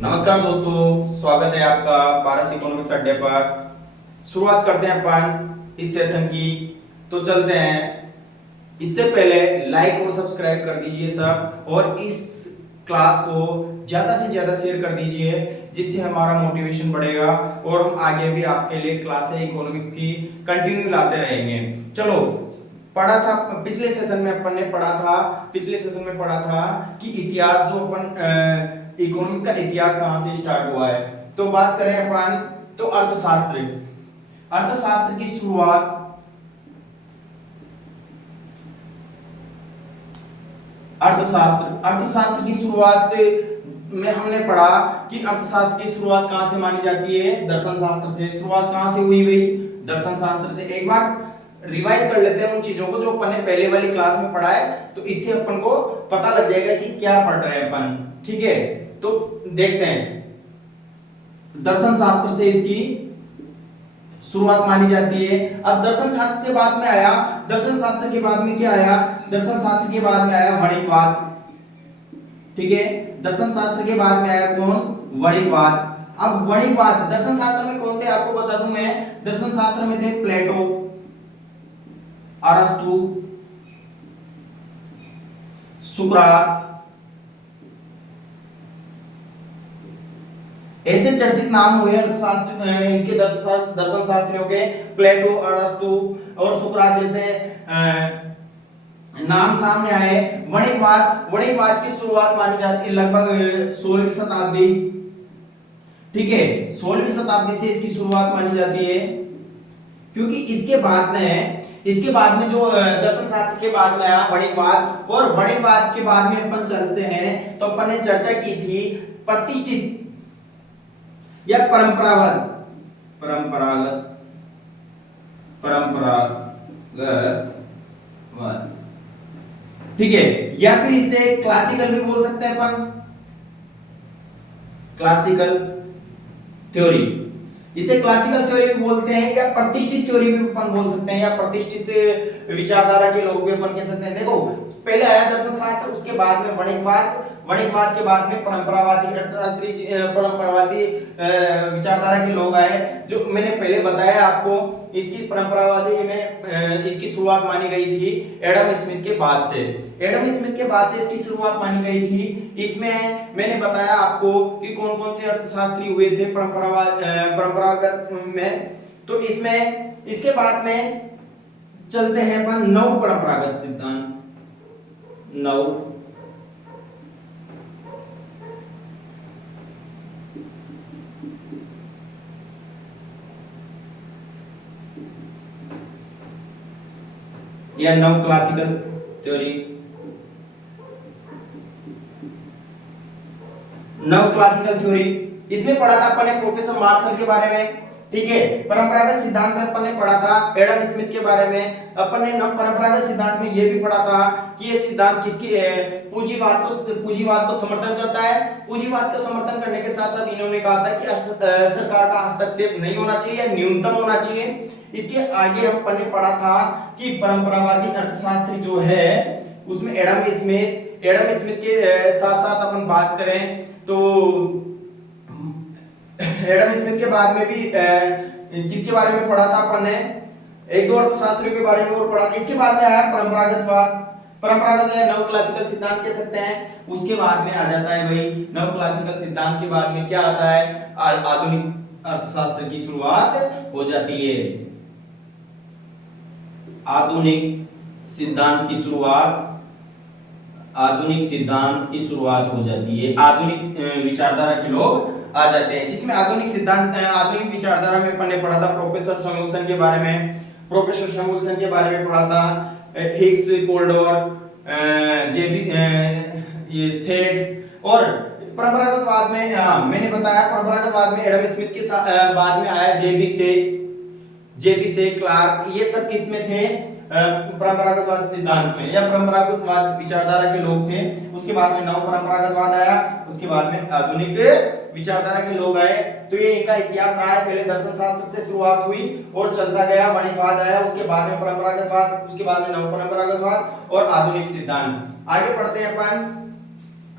नमस्कार दोस्तों, स्वागत है आपका पारस इकोनॉमिक्स अड्डे पर। शुरुआत करते हैं अपन इस सेशन की, तो चलते हैं। इससे पहले लाइक और सब्सक्राइब कर दीजिए सब, और इस क्लास को ज्यादा से ज्यादा शेयर कर दीजिए, जिससे हमारा मोटिवेशन बढ़ेगा और हम आगे भी आपके लिए क्लासें इकोनॉमिक्स की कंटिन्यू लाते रहेंगे। चलो, पढ़ा था पिछले सेशन में, अपन ने पिछले सेशन में पढ़ा था कि इतिहास, जो अपन इकोनॉमिक्स का इतिहास कहां से स्टार्ट हुआ है। तो बात करें अपन, तो अर्थशास्त्र की शुरुआत अर्थशास्त्र की शुरुआत में हमने पढ़ा कि अर्थशास्त्र की शुरुआत कहां से मानी जाती है? दर्शन शास्त्र से। शुरुआत कहां से हुई भाई? दर्शन शास्त्र से। एक बार रिवाइज कर लेते हैं उन चीजों को जो अपन ने पहले वाली क्लास में पढ़ा है, तो इससे अपन को पता लग जाएगा कि क्या पढ़ रहे हैं अपन। ठीक है, तो देखते हैं। दर्शन शास्त्र से इसकी शुरुआत मानी जाती है। अब दर्शन शास्त्र के बाद में आया, दर्शन शास्त्र के बाद में क्या आया? दर्शन शास्त्र के बाद में आया वणिकवाद। ठीक है, दर्शन शास्त्र के बाद में आया कौन? वणिकवाद। अब वणिकवाद दर्शन शास्त्र में कौन थे आपको बता दूं मैं। दर्शन शास्त्र में थे प्लेटो, अरस्तु, सुकरात। ऐसे चर्चित नाम हुए अर्थशास्त्र इनके दर्शन शास्त्रियों के, प्लेटो, अरस्तु और सुकरात जैसे नाम सामने आए। वणिकवाद की शुरुआत मानी जाती है लगभग 16वीं शताब्दी। ठीक है, 16वीं शताब्दी से इसकी शुरुआत मानी जाती है, क्योंकि इसके बाद में जो दर्शन शास्त्र के बाद में आया वणिकवाद, और वणिकवाद के बाद में अपन चलते हैं, तो अपन ने चर्चा की थी प्रतिष्ठित या परंपरागत ठीक है, या फिर इसे क्लासिकल भी बोल सकते हैं अपन, क्लासिकल थ्योरी। इसे क्लासिकल थ्योरी भी बोलते हैं, या प्रतिष्ठित थ्योरी भी अपन बोल सकते हैं, या प्रतिष्ठित विचारधारा के लोग भी अपन कह सकते हैं। देखो, पहले आया दर्शन शास्त्र, उसके बाद में वणिकवाद के बाद में परंपरावादी विचारधारा के लोग आए, जो मैंने पहले बताया आपको। इसकी परंपरावादी में इसकी शुरुआत मानी गई थी एडम स्मिथ के बाद से। इसकी शुरुआत मानी गई थी। इसमें मैंने बताया आपको कि कौन-कौन से अर्थशास्त्री हुए थे परंपरागत में। तो इसके बाद में चलते हैं अपन नव परंपरागत सिद्धांत। या नव क्लासिकल थ्योरी। इसमें पढ़ा था अपन ने प्रोफेसर मार्शल के बारे में। ठीक है, परंपरागत सिद्धांत में अपन ने पढ़ा था एडम स्मिथ के बारे में। अपन ने नव परंपरागत सिद्धांत में यह भी पढ़ा था कि ये सिद्धांत किसकी पूंजीवाद को समर्थन करता है। पूंजीवाद को समर्थन करने के साथ साथ इन्होंने कहा था कि सरकार का हस्तक्षेप नहीं होना चाहिए या न्यूनतम होना चाहिए। इसके आगे अपन ने पढ़ा था कि परंपरावादी अर्थशास्त्री जो है, उसमें एडम स्मिथ के साथ साथ अपन बात करें तो एडम स्मिथ के बाद में भी किसके बारे में पढ़ा था अपन ने? एक दो अर्थशास्त्रियों के बारे में और पढ़ा। इसके बाद में आया परंपरागत या नव क्लासिकल सिद्धांत कह सकते हैं। उसके बाद में आ जाता है भाई नव क्लासिकल सिद्धांत के बाद में क्या आता है? आधुनिक अर्थशास्त्र की शुरुआत हो जाती है। आधुनिक सिद्धांत की शुरुआत हो जाती है। आधुनिक विचारधारा के लोग आ जाते हैं, जिसमें आधुनिक विचारधारा में अपन ने पढ़ा था प्रोफेसर सैमुअल्सन के बारे में पढ़ा था, हिग्स, कोल्डोर, ये सेट। और परंपरागतवाद में मैंने बताया परंपरागतवाद में एडम स्मिथ के बाद में आया जेबी से क्लार्क। ये सब किस में थे? परंपरागतवाद सिद्धांत में या परंपरागतवाद विचारधारा के लोग थे। उसके बाद में नव परंपरागतवाद आया, उसके बाद में आधुनिक विचारधारा के लोग आए। तो ये इनका इतिहास रहा है। पहले दर्शन शास्त्र से शुरुआत हुई और चलता गया, वणिकवाद आया, उसके बाद में परंपरागतवाद, उसके बाद में नव परंपरागतवाद और आधुनिक सिद्धांत। आगे बढ़ते हैं अपन।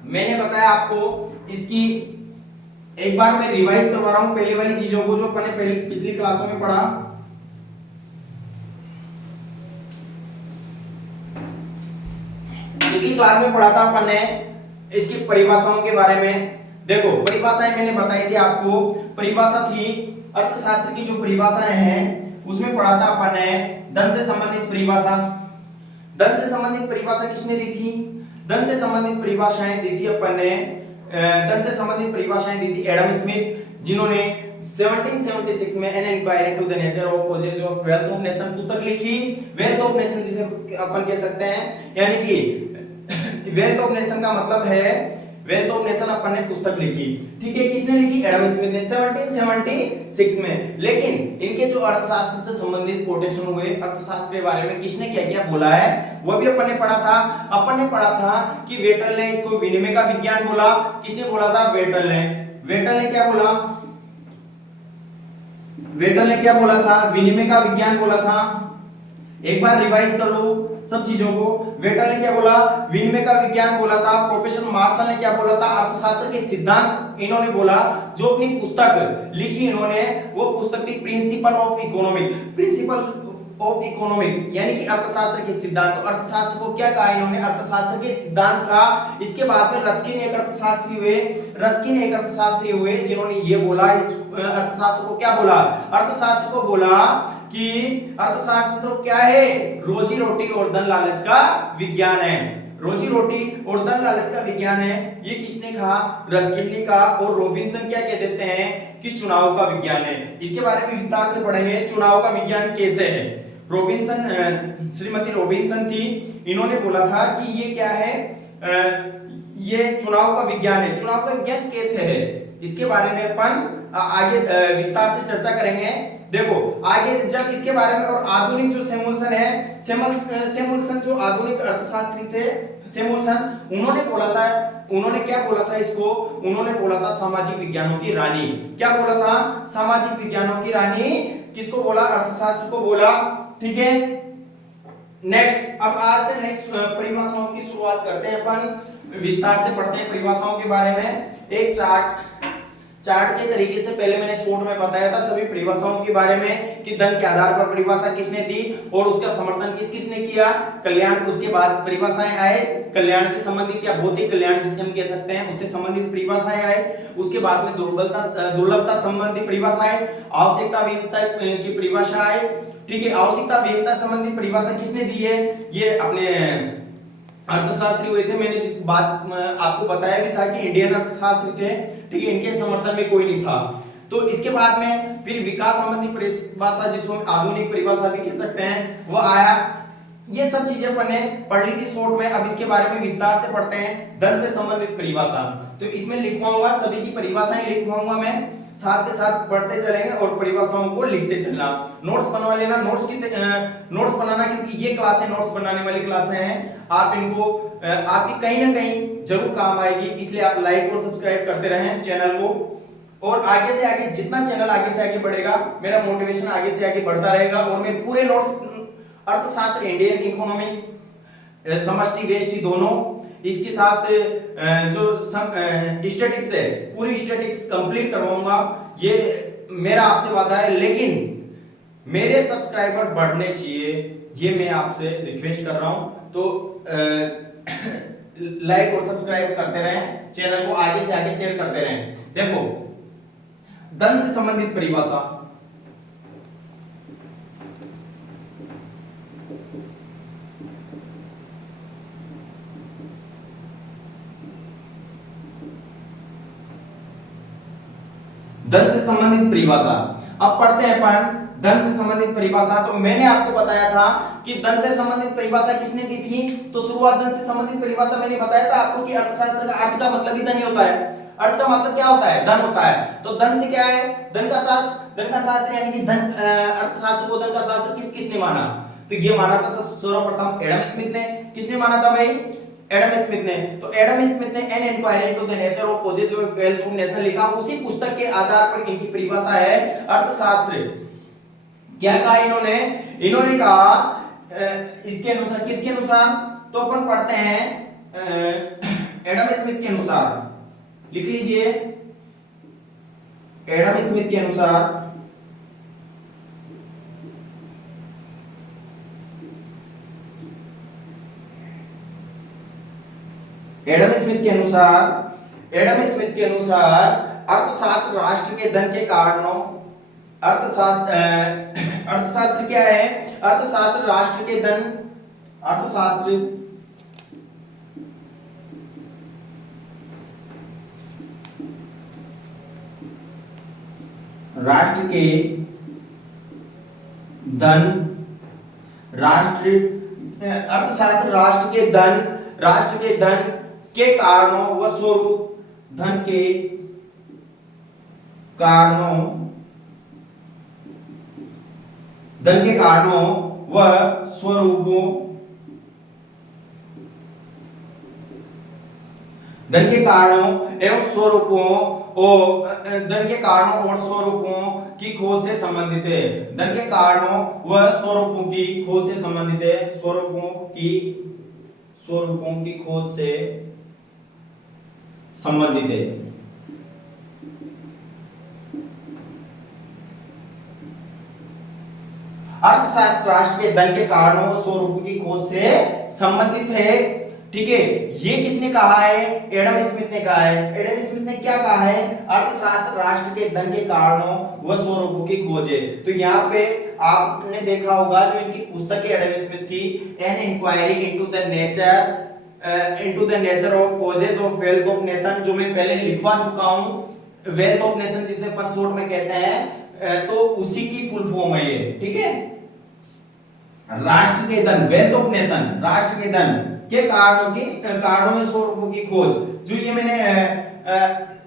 मैंने बताया आपको इसकी एक बार मैं रिवाइज करवा रहा हूं पहले वाली चीजों को जो अपन ने पिछली क्लासों में पढ़ा। पिछली क्लास में पढ़ा था अपन ने इसकी परिभाषाओं के बारे में। देखो परिभाषाएं मैंने बताई थी आपको। परिभाषा थी अर्थशास्त्र की जो परिभाषाएं हैं उसमें पढ़ा था अपन ने धन से संबंधित परिभाषा। धन से संबंधित परिभाषा किसने दी थी? धन से संबंधित परिभाषाएं दी थी अपन ने, धन से संबंधित परिभाषाएं दी थी एडम स्मिथ, जिन्होंने 1776 में an inquiry to the nature of causes of wealth of nation पुस्तक लिखी। वेल्थ ऑफ नेशन जिसे अपन कह सकते हैं, यानी कि वेल्थ ऑफ नेशन का मतलब है वेल्थ ऑफ नेशन अपन ने पुस्तक लिखी। ठीक है, किसने लिखी? एडम स्मिथ ने 1776 में। लेकिन इनके जो अर्थशास्त्र से संबंधित कोटेशन हुए, अर्थशास्त्र के बारे में किसने क्या क्या बोला है वो भी अपन ने पढ़ा था। अपन ने पढ़ा था कि वेटल ने इसको विनिमय का विज्ञान बोला। किसने बोला था? वेटल ने। वेटल ने क्या बोला? वेटल ने क्या बोला था? विनिमय का विज्ञान बोला था। एक बार रिवाइज कर लो सब चीजों को। वेटल ने क्या बोला? विनिमय का विज्ञान बोला था। प्रोफेसर मार्शल ने क्या बोला था? अर्थशास्त्र के सिद्धांत इन्होंने बोला। जो अपनी पुस्तक लिखी इन्होंने वो पुस्तक थी principle of economic. Principle of economic यानी कि अर्थशास्त्र के सिद्धांत। तो अर्थशास्त्र को क्या कहा इन्होंने? अर्थशास्त्र के सिद्धांत कहा। इसके बाद में रस्किन एक अर्थशास्त्री हुए। रस्किन एक अर्थशास्त्री हुए जिन्होंने ये बोला, इस अर्थशास्त्र को क्या बोला? अर्थशास्त्र को बोला कि अर्थशास्त्र तो क्या है? रोजी रोटी और धन लालच का विज्ञान है। रोजी रोटी और धन लालच का विज्ञान है। ये किसने कहा? रस्किन ने कहा। और रॉबिन्सन क्या कह देते हैं कि चुनाव का विज्ञान है। इसके बारे में विस्तार से पढ़ेंगे चुनाव का विज्ञान कैसे है। रॉबिन्सन, श्रीमती रॉबिन्सन थी, इन्होंने बोला था कि ये क्या है, ये चुनाव का विज्ञान है। चुनाव का विज्ञान कैसे है इसके बारे में अपन आगे विस्तार से चर्चा करेंगे। देखो आगे जब इसके बारे में, और आधुनिक जो सैमुअल्सन है, सैमुअल्सन जो आधुनिक अर्थशास्त्री थे, सैमुअल्सन, उन्होंने बोला था, उन्होंने क्या बोला था इसको? उन्होंने बोला था सामाजिक विज्ञानों की रानी। क्या बोला था? सामाजिक विज्ञानों की रानी। किसको बोला? अर्थशास्त्र को बोला। ठीक है, नेक्स्ट अब आज से नेक्स्ट परिभाषाओं की शुरुआत करते हैं अपन। विस्तार से पढ़ते हैं परिभाषाओं के बारे में। एक चार्ट के तरीके से पहले मैंने शॉर्ट में बताया था सभी परिभाषाओं के बारे में कि धन के आधार पर परिभाषा किसने दी और उसका समर्थन किस किसने किया। कल्याण, उसके बाद परिभाषाएं आए कल्याण से संबंधित या भौतिक कल्याण जिसे हम कह सकते हैं उससे संबंधित परिभाषाएं आए। उसके बाद में दुर्लभता संबंधी परिभाषाएं, आवश्यकता विहीनता की परिभाषा आए। ठीक है, आवश्यकता विहीनता संबंधी परिभाषा किसने दी है? ये अपने अर्थशास्त्री हुए थे। मैंने जिस बात आपको बताया भी था कि इंडियन अर्थशास्त्री थे। ठीक है, इनके समर्थन में कोई नहीं था। तो इसके बाद में फिर विकास संबंधी परिभाषा जिसको हम आधुनिक परिभाषा भी कह सकते हैं वो आया। ये सब चीजें अपन ने पढ़ ली थी शॉर्ट में। अब इसके बारे में विस्तार से पढ़ते हैं। धन से संबंधित परिभाषा, तो इसमें लिखवाऊंगा, सभी की परिभाषाएं लिखवाऊंगा मैं, साथ के साथ पढ़ते चलेंगे और परिभाषाओं को लिखते चलना। नोट्स बनवा लेना। नोट्स बनाना, क्योंकि ये क्लासें नोट्स बनाने वाली क्लासें हैं। आप इनको आपकी कहीं ना कहीं जरूर काम आएगी, इसलिए आप लाइक और सब्सक्राइब करते रहें चैनल को। और आगे से आगे जितना चैनल आगे से आगे बढ़ेगा मेरा मोटिवेशन आगे से आगे बढ़ता रहेगा। और मैं पूरे नोट्स अर्थशास्त्र, इंडियन इकोनॉमी, समष्टि व्यष्टि दोनों, इसके साथ जो स्टैटिक्स है पूरी स्टैटिक्स कंप्लीट करवाऊंगा। ये मेरा आपसे वादा है। लेकिन मेरे सब्सक्राइबर बढ़ने चाहिए, ये मैं आपसे रिक्वेस्ट कर रहा हूं। तो लाइक और सब्सक्राइब करते रहें, चैनल को आगे से आगे शेयर करते रहें। देखो धन से संबंधित परिभाषा, धन से संबंधित परिभाषा अब पढ़ते हैं अपन। धन से संबंधित परिभाषा, तो मैंने आपको बताया था कि धन से संबंधित परिभाषा किसने दी थी। तो शुरुआत धन से संबंधित परिभाषा मैंने बताया था आपको कि अर्थशास्त्र का अर्थ का मतलब ही धन ही होता है। अर्थ का मतलब क्या होता है? धन होता है। तो धन से क्या है? धन का शास्त्र यानी कि धन, अर्थशास्त्र को धन का शास्त्र किसने माना? तो ये माना था सर्वप्रथम एडम स्मिथ ने। किसने माना था भाई? एडम स्मिथ ने। तो एडम स्मिथ ने an inquiry to the nature of causes of wealth of nation लिखा। उसी पुस्तक के आधार पर इनकी परिभाषा है अर्थशास्त्र। क्या कहा इन्होंने? इन्होंने कहा इसके अनुसार, किसके अनुसार? तो अपन पढ़ते हैं एडम स्मिथ के अनुसार। लिख लीजिए एडम स्मिथ के अनुसार एडम स्मिथ के अनुसार अर्थशास्त्र राष्ट्र के धन के कारणों अर्थशास्त्र क्या है? अर्थशास्त्र राष्ट्र के धन अर्थशास्त्र राष्ट्र के धन अर्थशास्त्र राष्ट्र के धन के कारणों व स्वरूप धन के कारणों व स्वरूपों धन के कारणों एवं स्वरूपों धन के कारणों और स्वरूपों की खोज से संबंधित है। धन के कारणों व स्वरूपों की खोज से संबंधित है। स्वरूपों की खोज से संबंधित है। अर्थशास्त्र राष्ट्र के धन के कारणों व स्वरूपों की खोज से संबंधित है। ठीक है, ये किसने कहा है? एडम स्मिथ ने कहा है। एडम स्मिथ ने क्या कहा है? अर्थशास्त्र राष्ट्र के धन के कारणों व स्वरूपों की खोज है। तो यहाँ पे आपने देखा होगा जो इनकी पुस्तक है एडम स्मिथ की, an inquiry into the nature of causes of wealth of nation, जो मैं पहले लिखवा चुका हूं। वेल्थ ऑफ नेशन जिसे अपन शॉर्ट में कहते हैं, तो उसी की फुल फॉर्म है ये। ठीक है, राष्ट्र के धन, वेल्थ ऑफ नेशन, राष्ट्र के धन के कारणों में स्वरूपों की खोज, जो ये मैंने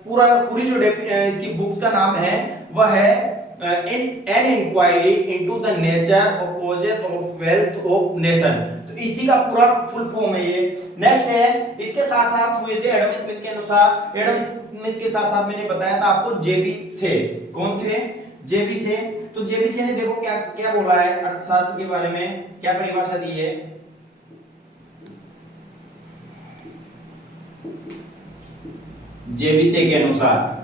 पूरी जो इसकी बुक्स का नाम है वह है an inquiry into the nature of causes of wealth of nation. तो इसी का पूरा फुल फॉर्म है ये। नेक्स्ट है, इसके साथ साथ हुए थे एडम स्मिथ के अनुसार, एडम स्मिथ के साथ साथ मैंने बताया था आपको जेबी से। कौन थे? जेबी से। तो जेबी से ने देखो क्या क्या बोला है अर्थशास्त्र के बारे में, क्या परिभाषा दी है। जेबी से के अनुसार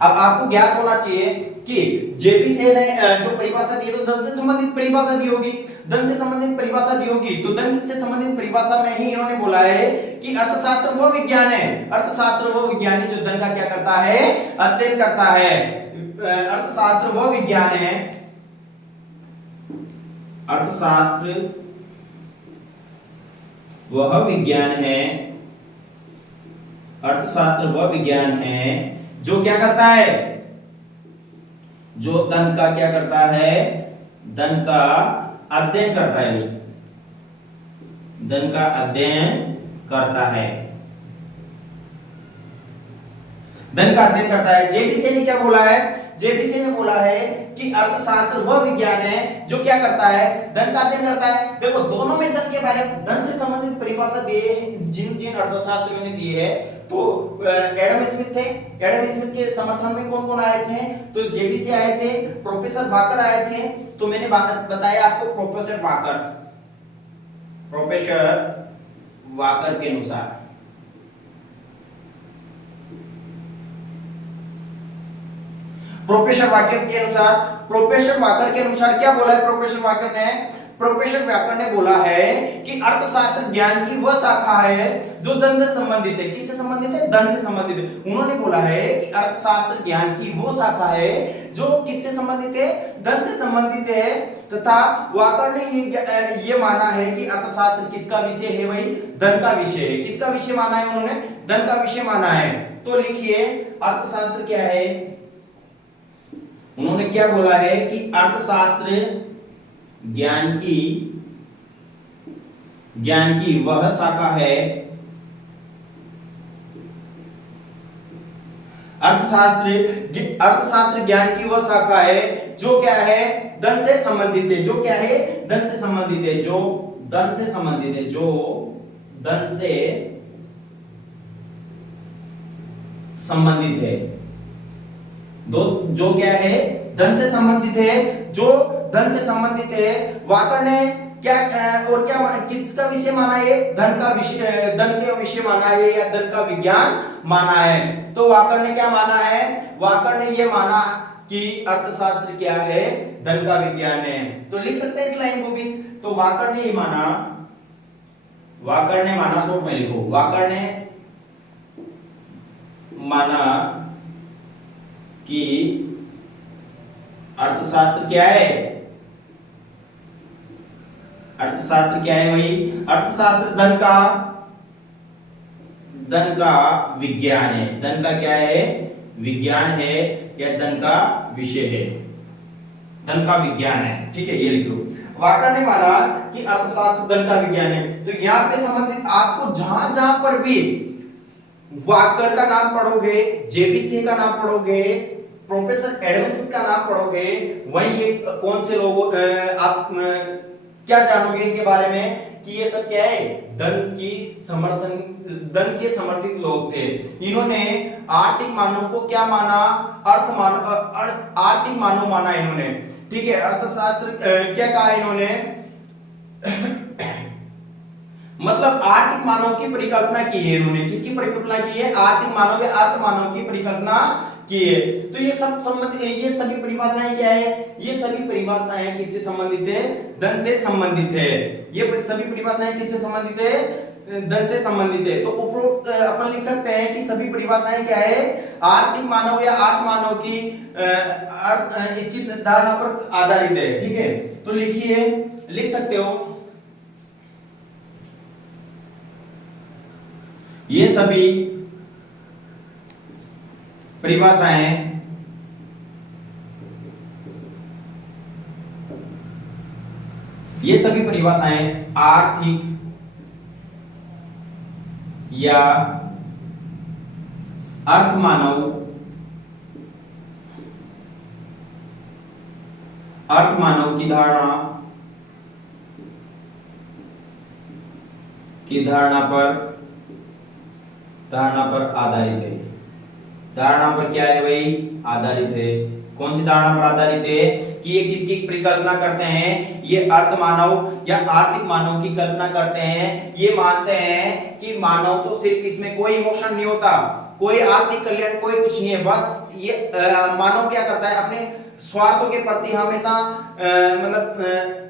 अब आपको ज्ञात होना चाहिए कि जेबी से ने जो परिभाषा दी है, तो धन से संबंधित परिभाषा दी होगी। धन से संबंधित परिभाषा दी होगी तो धन से संबंधित परिभाषा में ही इन्होंने बोला है कि अर्थशास्त्र वो विज्ञान है, अर्थशास्त्र वो विज्ञान है जो धन का क्या करता है? अध्ययन करता है। अर्थशास्त्र वो विज्ञान है, अर्थशास्त्र वह विज्ञान है, अर्थशास्त्र वह विज्ञान है जो क्या करता है? जो धन का क्या करता है? धन का अध्ययन करता है। धन का अध्ययन करता है, धन का अध्ययन करता है। जेबीसी ने क्या बोला है? जेबीसी ने बोला है कि अर्थशास्त्र वह विज्ञान है जो क्या करता है? धन का अध्ययन करता है। देखो दोनों में धन के बारे में, धन से संबंधित परिभाषा दिए जिन अर्थशास्त्रियों ने दिए है। तो एडम स्मिथ थे, एडम स्मिथ के समर्थन में कौन कौन आए थे? तो जेबीसी आए थे, प्रोफेसर वाकर आए थे। तो मैंने बताया आपको प्रोफेसर वाकर के अनुसार, प्रोफेसर वाकर के अनुसार क्या बोला है प्रोफेसर वाकर ने? प्रोफेसर वाकर ने बोला है कि अर्थशास्त्र ज्ञान की वह शाखा है जो धन से संबंधित है। किससे संबंधित है? धन से संबंधित है। उन्होंने बोला है कि अर्थशास्त्र ज्ञान की वो शाखा है जो किससे संबंधित है? धन से संबंधित है। तथा वाकर ने ये माना है कि अर्थशास्त्र किसका विषय है? भाई धन का विषय है। किसका विषय माना है उन्होंने? धन का विषय माना है। तो लिखिए अर्थशास्त्र क्या है? उन्होंने क्या बोला है कि अर्थशास्त्र ज्ञान की वह शाखा है, अर्थशास्त्र ज्ञान की वह शाखा है जो क्या है? धन से संबंधित है। जो क्या है? धन से संबंधित है। जो धन से संबंधित है। जो धन से संबंधित है। जो क्या है? धन से संबंधित है। जो धन से संबंधित है। वाकर ने क्या और क्या किसका विषय माना ये? धन का विषय, धन के विषय माना है या धन का विज्ञान माना है। तो वाकर ने क्या माना है? वाकर ने ये माना कि अर्थशास्त्र क्या है? धन का विज्ञान है। तो लिख सकते हैं इस लाइन को भी। तो वाकर ने ये माना, वाकर ने माना, शॉर्ट में लिखो, वाकर ने माना कि अर्थशास्त्र क्या है? अर्थशास्त्र क्या है भाई? अर्थशास्त्र धन का विज्ञान है। धन का क्या है? विज्ञान है या धन का विषय है? धन का विज्ञान है। ठीक है, ये लिख लो। वाकर ने माना कि अर्थशास्त्र धन का विज्ञान है। तो यहाँ पे संबंधित आपको जहां जहां पर भी वाकर का नाम पढ़ोगे, जेबीसी का नाम पढ़ोगे, प्रोफेसर एडम स्मिथ का नाम पढ़ोगे, वही ये कौन से लोग आप क्या जानोगे इनके बारे में कि ये सब क्या है? धन के समर्थित लोग थे। इन्होंने आर्थिक मानव को क्या माना? आर्थिक मानव माना इन्होंने। ठीक है, अर्थशास्त्र क्या कहा इन्होंने? मतलब आर्थिक मानव की परिकल्पना की है इन्होंने। किसकी परिकल्पना की है? आर्थिक मानव या अर्थ मानव की परिकल्पना की है। तो ये सब संबंध, ये सभी परिभाषाएं क्या है? ये सभी परिभाषाएं किससे संबंधित है? धन से संबंधित है। ये सभी परिभाषाएं किससे संबंधित है? धन से संबंधित है। तो उपरोक्त अपन लिख सकते हैं कि सभी परिभाषाएं क्या है? आर्थिक मानव या अर्थ मानव की इसकी धारणा पर आधारित है। ठीक है, तो लिखिए, लिख सकते हो, ये सभी परिभाषाएं आर्थिक या अर्थ मानव की धारणा पर आधारित है। धारणा पर क्या है भाई? आधारित है। कौन सी धारणा पर आधारित है? कि ये किसकी परिकल्पना करते हैं? ये अर्थ मानव या आर्थिक मानव की कल्पना करते हैं। ये मानते हैं कि मानव तो सिर्फ इसमें कोई इमोशन नहीं होता, कोई आर्थिक कल्याण, कोई कुछ नहीं है। बस ये मानव क्या करता है? अपने स्वार्थों के प्रति हमेशा मतलब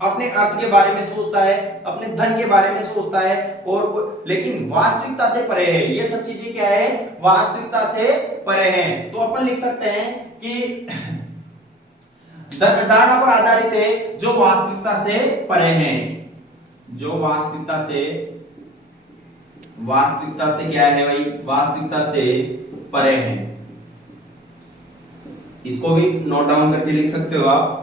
अपने अर्थ के बारे में सोचता है, अपने धन के बारे में सोचता है, और लेकिन वास्तविकता से परे है। ये सब चीजें क्या है? वास्तविकता से परे हैं। तो अपन लिख सकते हैं कि धारणा पर आधारित है जो वास्तविकता से परे हैं। जो वास्तविकता से क्या है भाई? वास्तविकता से परे हैं। इसको भी नोट डाउन करके लिख सकते हो आप।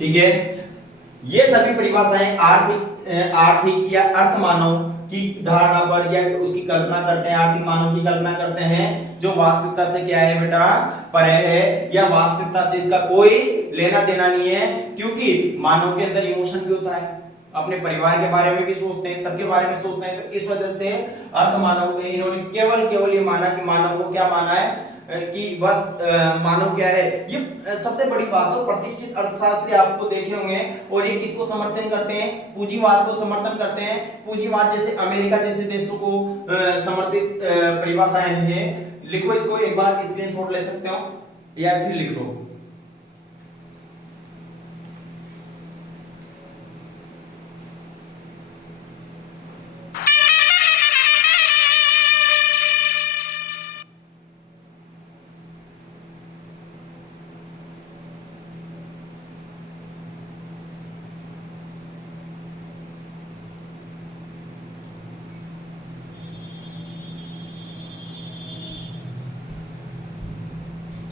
ठीक है, ये सभी परिभाषाएं आर्थिक या अर्थ मानव की धारणा पर या उसकी कल्पना करते हैं, आर्थिक मानव की कल्पना करते हैं जो वास्तविकता से क्या है बेटा? परे है, या वास्तविकता से इसका कोई लेना देना नहीं है। क्योंकि मानव के अंदर इमोशन भी होता है, अपने परिवार के बारे में भी सोचते हैं, सबके बारे में सोचते हैं। तो इस वजह से अर्थ मानव इन्होंने केवल ये माना कि मानव को क्या माना है कि बस मानव क्या है? ये सबसे बड़ी बात तो प्रतिष्ठित अर्थशास्त्री आपको देखे होंगे, और ये किसको समर्थन करते हैं? पूंजीवाद को समर्थन करते हैं। पूंजीवाद जैसे अमेरिका जैसे देशों को समर्थित परिभाषाएं हैं। लिखो इसको, एक बार स्क्रीनशॉट ले सकते हो या फिर लिख लो।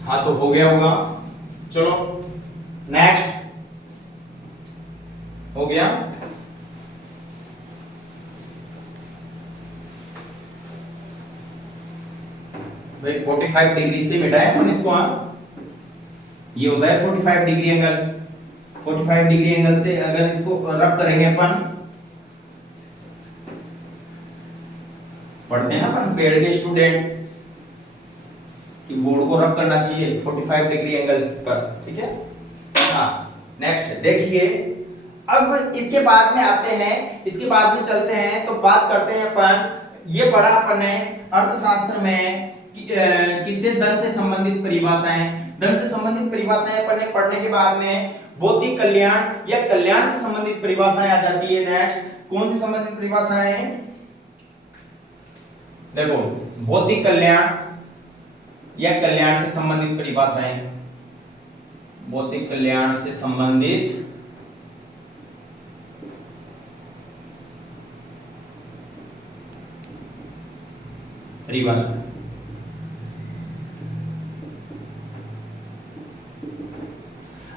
हाँ, तो हो गया होगा। चलो नेक्स्ट, हो गया। भाई 45 डिग्री से मिटाए अपन इसको। हाँ, ये होता है 45 डिग्री एंगल। 45 डिग्री एंगल से अगर इसको रफ करेंगे अपन, पढ़ते हैं ना अपन पेड़ के स्टूडेंट कि बोर्ड को रफ करना चाहिए 45 डिग्री एंगल पर। ठीक है, हाँ नेक्स्ट देखिए, अब इसके बाद में आते हैं, इसके बाद में चलते हैं तो बात करते हैं अपन, ये पढ़ा अपन ने अर्थशास्त्र में किससे, धन से संबंधित परिभाषाएं, धन से संबंधित परिभाषाएं अपन ने पढ़ने के बाद में भौतिक कल्याण या कल्याण से संबंधित परिभाषाएं आ जाती है। नेक्स्ट कौन से संबंधित परिभाषाएं, देखो भौतिक कल्याण या कल्याण से संबंधित परिभाषाएं, भौतिक कल्याण से संबंधित परिभाषा।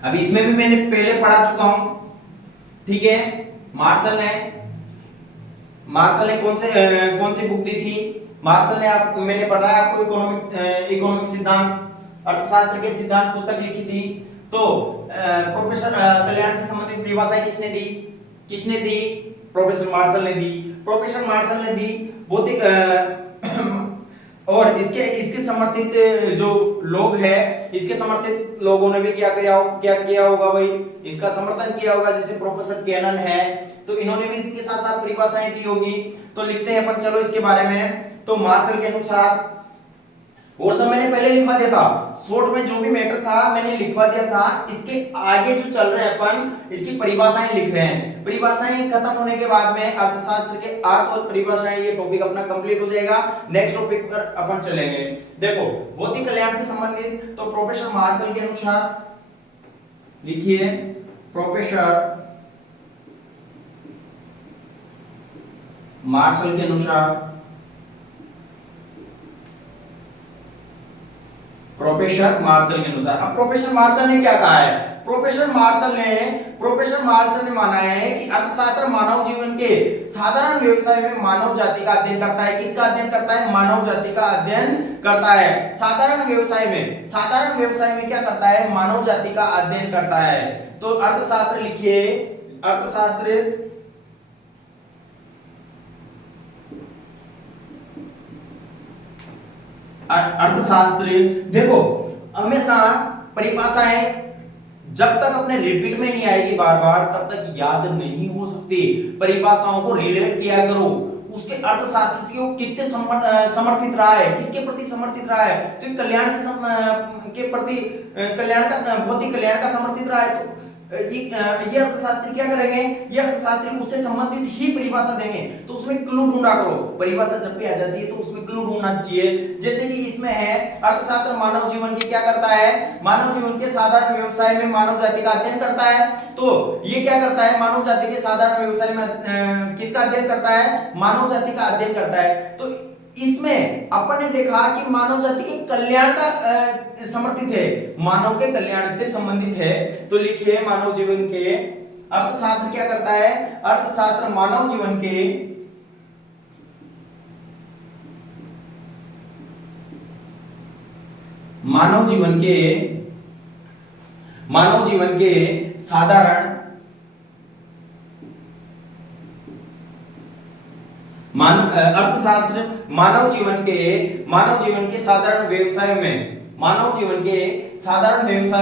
अब इसमें भी मैंने पहले पढ़ा चुका हूं, ठीक है। मार्शल ने कौन सी बुक दी थी, मार्शल ने मैंने बताया आपको इकोनॉमिक सिद्धांत, अर्थशास्त्र के सिद्धांत पुस्तक लिखी थी। तो प्रोफेसर कल्याण से संबंधित परिभाषाएं किसने दी, प्रोफेसर मार्शल ने दी। प्रोफेसर मार्शल ने दी भौतिक और इसके समर्थित जो लोग हैं, इसके समर्थित लोगों ने भी क्या किया होगा भाई, इसका समर्थन किया होगा। जैसे प्रोफेसर कैनन है, तो इन्होंने भी इसके साथ साथ परिभाषाएं दी होगी। तो लिखते हैं अपन चलो इसके बारे में। तो मार्शल के अनुसार, और सब मैंने पहले लिखवा दिया था, शॉर्ट में जो भी मैटर था मैंने लिखवा दिया था। इसके आगे जो चल रहे हैं अपन, इसकी परिभाषाएं लिख रहे हैं। परिभाषाएं खत्म होने के बाद में अर्थशास्त्र के अर्थ और परिभाषाएं, ये टॉपिक अपना कंप्लीट हो जाएगा। नेक्स्ट टॉपिक पर अपन चलेंगे। देखो भौतिक कल्याण से संबंधित, तो प्रोफेसर मार्शल के अनुसार लिखिए, प्रोफेसर मार्शल के अनुसार, प्रोफेसर मार्शल के अनुसार। अब प्रोफेसर मार्शल ने क्या कहा है, प्रोफेसर मार्शल ने माना है कि अर्थशास्त्र मानव जीवन के साधारण व्यवसाय में मानव जाति का अध्ययन करता है। किसका अध्ययन करता है, मानव जाति का अध्ययन करता है। साधारण व्यवसाय में क्या करता है, मानव जाति का अध्ययन करता है। तो अर्थशास्त्र लिखिए, अर्थशास्त्र देखो हमेशा परिभाषाएं जब तक अपने रिपीट में नहीं आएगी बार बार, तब तक याद नहीं हो सकती। परिभाषाओं को रिलेट किया करो, उसके अर्थशास्त्र को किससे समर्थित रहा है, किसके प्रति समर्थित रहा है। तो कल्याण से के प्रति भौतिक कल्याण का समर्थित रहा है। तो ये अर्थशास्त्री क्या करेंगे, ये अर्थशास्त्री उससे संबंधित ही परिभाषा देंगे। तो उसमें क्लू ढूंढा करो, परिभाषा जब भी आ जाती है तो उसमें क्लू ढूंढना चाहिए। जैसे कि इसमें है, अर्थशास्त्र मानव जीवन की क्या करता है, मानव जीवन के साधारण व्यवसाय में मानव जाति का अध्ययन करता है। तो ये क्या करता है, मानव जाति के साधारण व्यवसाय में किसका अध्ययन करता है, मानव जाति का अध्ययन करता है। तो इसमें अपन ने देखा कि मानव जाति के कल्याण का समर्थित है, मानव के कल्याण से संबंधित है। तो लिखिए मानव जीवन के, अर्थशास्त्र क्या करता है, अर्थशास्त्र मानव जीवन के साधारण अर्थशास्त्र मानव जीवन के साधारण व्यवसायों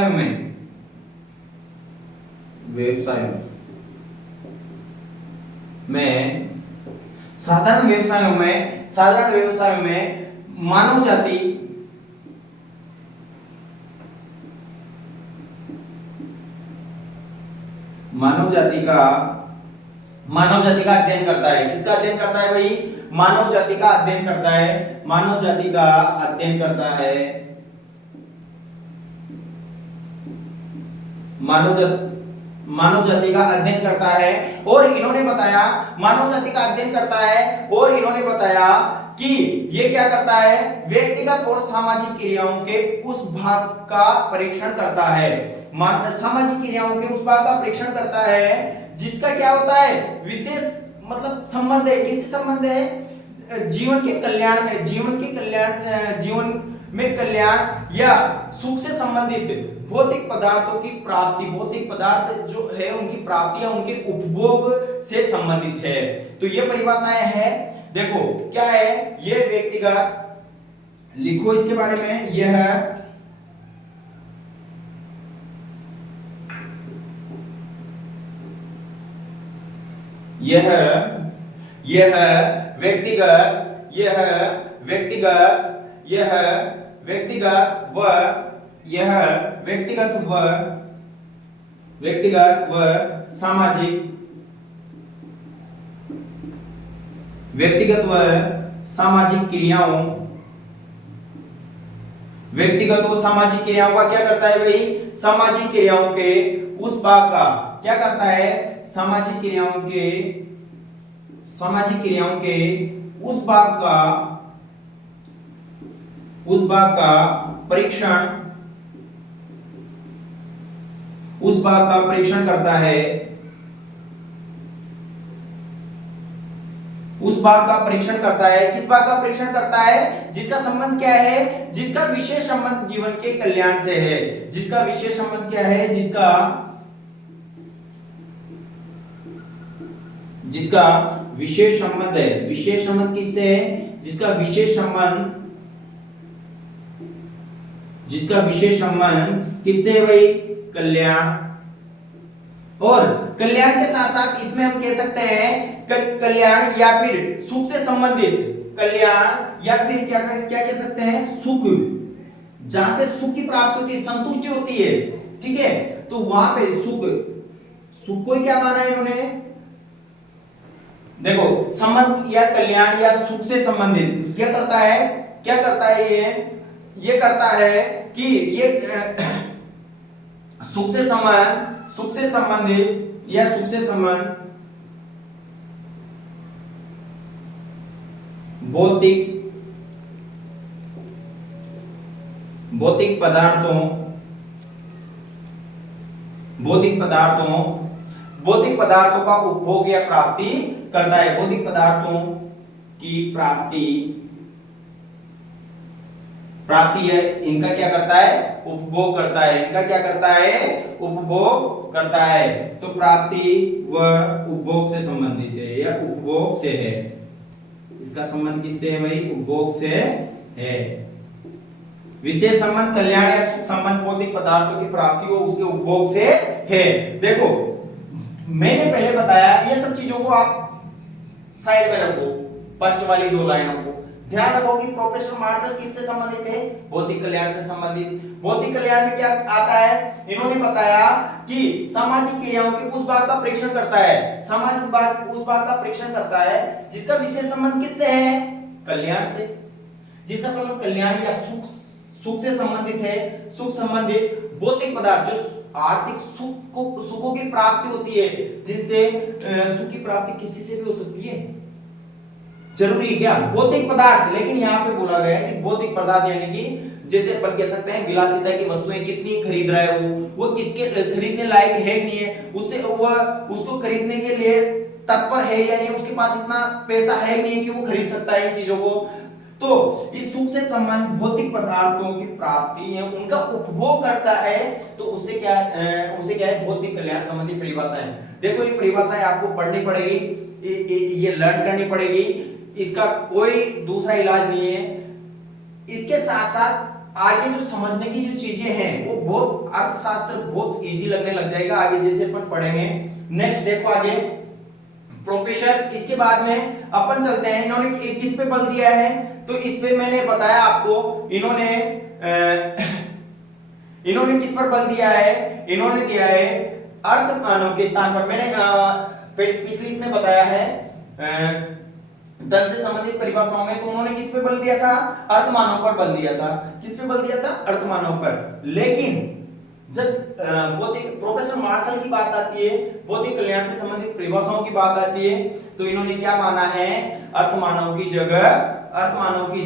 में, साधारण व्यवसायों में मानव जाति का अध्ययन करता है। किसका अध्ययन करता है भाई, मानव जाति का अध्ययन करता है, मानव जाति का अध्ययन करता है, मानव जाति का अध्ययन करता है। और इन्होंने बताया मानव जाति का अध्ययन करता है, और इन्होंने बताया कि ये क्या करता है, व्यक्तिगत और सामाजिक क्रियाओं के उस भाग का परीक्षण करता है। सामाजिक क्रियाओं के उस भाग का परीक्षण करता है जिसका क्या होता है, विशेष मतलब संबंध है। किससे संबंध है, जीवन में कल्याण या सुख से संबंधित भौतिक पदार्थों की प्राप्ति, भौतिक पदार्थ जो है उनकी प्राप्ति या उनके उपभोग से संबंधित है। तो ये परिभाषाएं हैं। देखो क्या है, ये व्यक्तिगत, लिखो इसके बारे में, यह है यह यह व्यक्तिगत यह व्यक्तिगत यह व्यक्तिगत व यह व्यक्तिगत व सामाजिक व्यक्तिगत व सामाजिक क्रियाओं व्यक्तिगत व सामाजिक क्रियाओं का क्या करता है भाई? सामाजिक क्रियाओं के उस भाग का क्या करता है? सामाजिक क्रियाओं के उस भाग का परीक्षण करता है। उस भाग का परीक्षण करता है। किस भाग का परीक्षण करता है? जिसका संबंध क्या है? जिसका विशेष संबंध जीवन के कल्याण से है। जिसका विशेष संबंध क्या है? जिसका विशेष संबंध है। विशेष संबंध किससे है? जिसका विशेष संबंध किससे है भाई? कल्याण। और कल्याण के साथ साथ इसमें हम कह सकते हैं कल्याण या फिर सुख से संबंधित कल्याण या फिर क्या कह सकते हैं? सुख। जहां पे सुख की प्राप्ति होती है, संतुष्टि होती है, ठीक है, तो वहां पे सुख को क्या माना है इन्होंने? देखो, संबंध या कल्याण या सुख से संबंधित क्या करता है ये करता है कि ये सुख से संबंधित या सुख से संबंध भौतिक पदार्थों का उपभोग या प्राप्ति करता है। भौतिक पदार्थों की प्राप्ति है, इनका क्या करता है? उपभोग करता है। इनका क्या करता है? उपभोग करता है। तो प्राप्ति व उपभोग से संबंधित है या उपभोग से है। इसका संबंध किससे है भाई? उपभोग से है। विशेष संबंध कल्याण या सुख संबंध भौतिक पदार्थों की प्राप्ति व उसके उपभोग से है। देखो, मैंने पहले बताया, ये सब चीजों को आप साइड में रखो, फर्स्ट वाली 2 लाइनों को ध्यान रखो कि प्रोफेसर मार्शल किससे संबंधित है? भौतिक कल्याण से संबंधित। भौतिक कल्याण में क्या आता है? इन्होंने बताया कि सामाजिक क्रियाओं के उस भाग का परीक्षण करता है। सामाजिक भाग उस भाग का परीक्षण करता है जिसका विशेष संबंध किससे है? कल्याण से। जिसका संबंध कल्याण या सुख से संबंधित है। सुख संबंधित भौतिक पदार्थ जो आर्थिक सुखों की प्राप्ति होती है, जिनसे सुख की प्राप्ति किसी से भी हो सकती है। जरूरी है क्या? भौतिक पदार्थ। लेकिन यहाँ पे बोला गया है कि भौतिक पदार्थ यानी कि जैसे अपन कह सकते हैं विलासिता की वस्तुएं कितनी खरीद रहे हो, वो किसके खरीदने लायक है नहीं है, उससे वह उसको खरीदने के लिए तत्पर है या नहीं, उसके पास इतना पैसा है नहीं कि वो खरीद सकता है इन चीजों को। तो इस सुख से संबंध भौतिक पदार्थों की प्राप्ति या उनका उपभोग करता है, तो उससे क्या है? भौतिक कल्याण संबंधी परिभाषाएं। देखो, ये परिभाषाएं आपको पढ़नी पड़ेगी, ये लर्न करनी पड़ेगी। इसका कोई दूसरा इलाज नहीं है। इसके साथ साथ आगे जो समझने की जो चीजें हैं वो बहुत अर्थशास्त्र बहुत इजी लगने लग जाएगा आगे जैसे अपन पढ़ेंगे। नेक्स्ट देखो आगे प्रोफेसर, इसके बाद में अपन चलते हैं। इन्होंने किस पे बल दिया है? तो इस पे मैंने बताया आपको, इन्होंने किस पर बल दिया है? इन्होंने दिया है अर्थ मानव के स्थान पर। मैंने पिछली इसमें बताया है धन से संबंधित परिभाषाओं में, तो उन्होंने किस पे बल दिया था? अर्थमानव पर बल दिया था। किस पे बल दिया था? अर्थमानव पर। लेकिन जब प्रोफेसर मार्शल की बात आती है, भौतिक कल्याण से संबंधित परिभाषाओं की बात आती है, तो इन्होंने क्या माना है? अर्थमानव की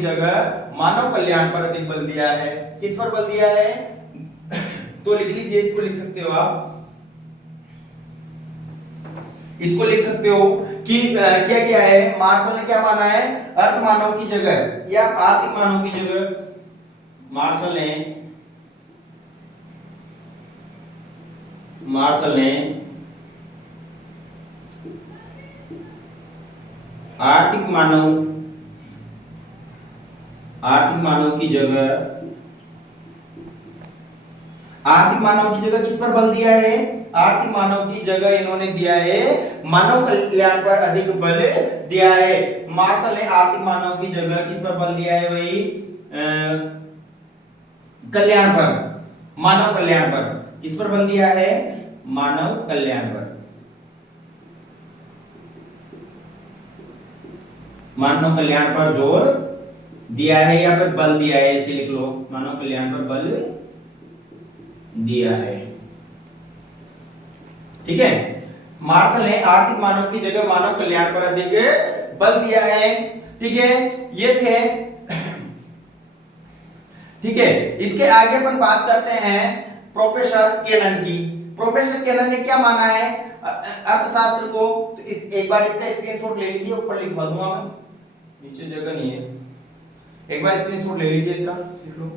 जगह मानव कल्याण पर अधिक बल दिया है। किस पर बल दिया है? तो लिख लीजिए, इसको लिख सकते हो आप, इसको लिख सकते हो कि क्या क्या है? मार्शल ने क्या माना है? अर्थ मानव की जगह या आर्थिक मानव की जगह मार्शल ने आर्थिक मानव की जगह किस पर बल दिया है? आर्थिक मानव की जगह इन्होंने दिया है मानव कल्याण पर अधिक बल दिया है। मार्शल ने आर्थिक मानव की जगह किस पर बल दिया है भाई? कल्याण पर, मानव कल्याण पर। किस पर बल दिया है? मानव कल्याण पर। मानव कल्याण पर जोर दिया है या फिर बल दिया है, ऐसे लिख लो, मानव कल्याण पर बल दिया है। ठीक है, मार्शल ने आर्थिक मानव की जगह मानव कल्याण पर अधिक बल दिया है। ठीक है, ये थे। ठीक है, इसके आगे अपन बात करते हैं प्रोफेसर केनन की। प्रोफेसर केनन ने क्या माना है अर्थशास्त्र को? तो एक बार इसका स्क्रीनशॉट ले लीजिए, ऊपर लिखवा दूंगा मैं, नीचे जगह नहीं है। एक बार स्क्रीनशॉट ले लीजिए, इसका लिख लो।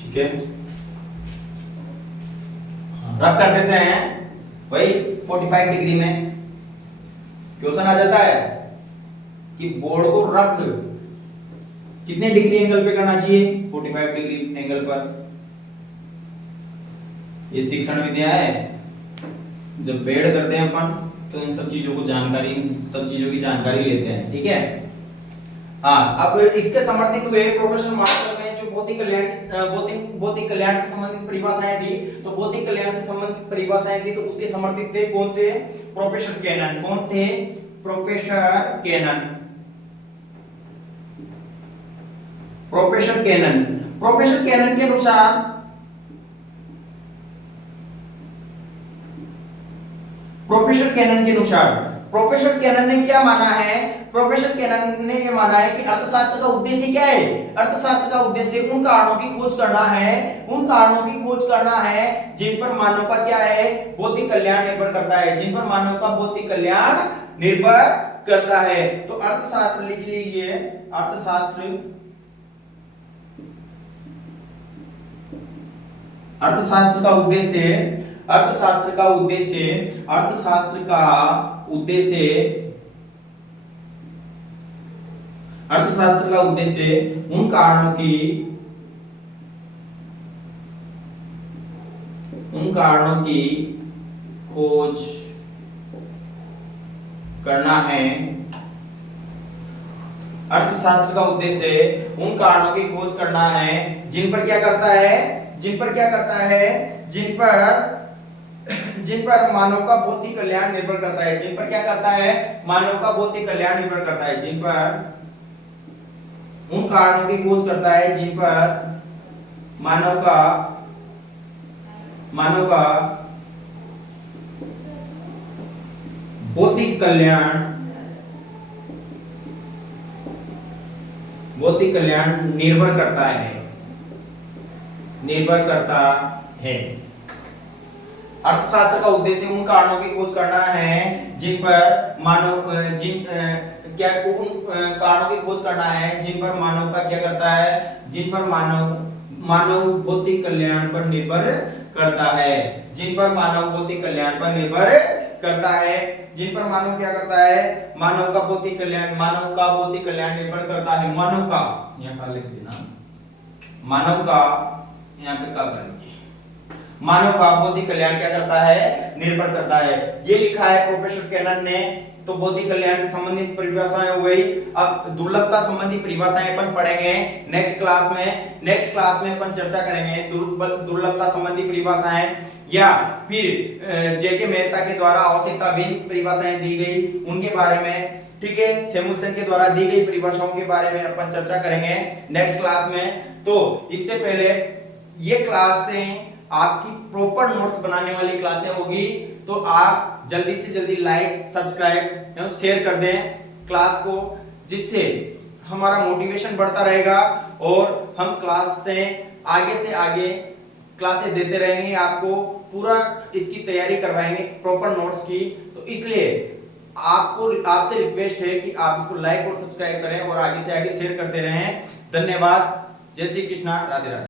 ठीक है, रफ कर देते हैं। वही 45 डिग्री में क्वेश्चन आ जाता है कि बोर्ड को रफ कितने डिग्री एंगल पे करना चाहिए? 45 डिग्री एंगल पर। ये शिक्षण विद्या है, जब बेड करते हैं अपन तो इन सब चीजों को जानकारी, सब चीजों की जानकारी लेते हैं। ठीक है, हाँ, अब इसके समर्थित हुए प्रोफेसर मार्शल ने जो भौतिक कल्याण की भौतिक कल्याण से संबंधित परिभाषाएं दी, तो भौतिक कल्याण से संबंधित परिभाषाएं दी, तो उसके समर्थित थे कौन थे? Professor Cannan. कौन थे? Professor Cannan. Professor Cannan. Professor Cannan के अनुसार प्रोफेसर केनन ने क्या माना है? प्रोफेसर केनन ने ये माना है कि अर्थशास्त्र का उद्देश्य क्या है? अर्थशास्त्र का उद्देश्य उन कारणों की खोज करना है, जिन पर मानव का क्या है? भौतिक कल्याण निर्भर करता है, जिन पर मानव का भौतिक कल्याण निर्भर करता है। तो अर्थशास्त्र लिख लीजिए, अर्थशास्त्र का उद्देश्य उन कारणों की खोज करना है। अर्थशास्त्र का उद्देश्य उन कारणों की खोज करना है जिन पर क्या करता है? जिन पर मानव का भौतिक कल्याण निर्भर करता है। जिन पर क्या करता है? मानव का भौतिक कल्याण निर्भर करता है। जिन पर उन कारणों की खोज करता है जिन पर मानव का भौतिक कल्याण निर्भर करता है। अर्थशास्त्र का उद्देश्य उन कारणों की खोज करना है जिन पर मानव का क्या करता है? जिन पर मानव भौतिक कल्याण पर निर्भर करता है। जिन पर मानव भौतिक कल्याण पर निर्भर करता है। जिन पर मानव क्या करता है? मानव का भौतिक कल्याण निर्भर करता है। मानव का यहाँ का लिख देना, मानव का यहाँ पे क्या करेंगे? मानव का भौतिक कल्याण क्या करता है? निर्भर करता है। ये लिखा है प्रोफेसर केनन ने। तो भौतिक कल्याण से संबंधित परिभाषाएं हो गई। अब दुर्लभता संबंधी परिभाषाएं अपन पढ़ेंगे नेक्स्ट क्लास में अपन चर्चा करेंगे दुर्लभता संबंधी परिभाषाएं, या फिर जेके मेहता के द्वारा आवश्यकताहीन परिभाषाएं दी गई उनके बारे में। ठीक है, सैमुअल्सन के द्वारा दी गई परिभाषाओं के बारे में अपन चर्चा करेंगे नेक्स्ट क्लास में। तो इससे पहले ये क्लास से आपकी प्रॉपर नोट्स बनाने वाली क्लासें होगी, तो आप जल्दी से जल्दी लाइक, सब्सक्राइब एवं शेयर कर दें क्लास को, जिससे हमारा मोटिवेशन बढ़ता रहेगा और हम क्लास से आगे क्लासेस देते रहेंगे, आपको पूरा इसकी तैयारी करवाएंगे प्रॉपर नोट्स की। तो इसलिए आपको आपसे रिक्वेस्ट है कि आप इसको लाइक और सब्सक्राइब करें और आगे से आगे शेयर करते रहें। धन्यवाद। जय श्री कृष्णा। राधे राधे।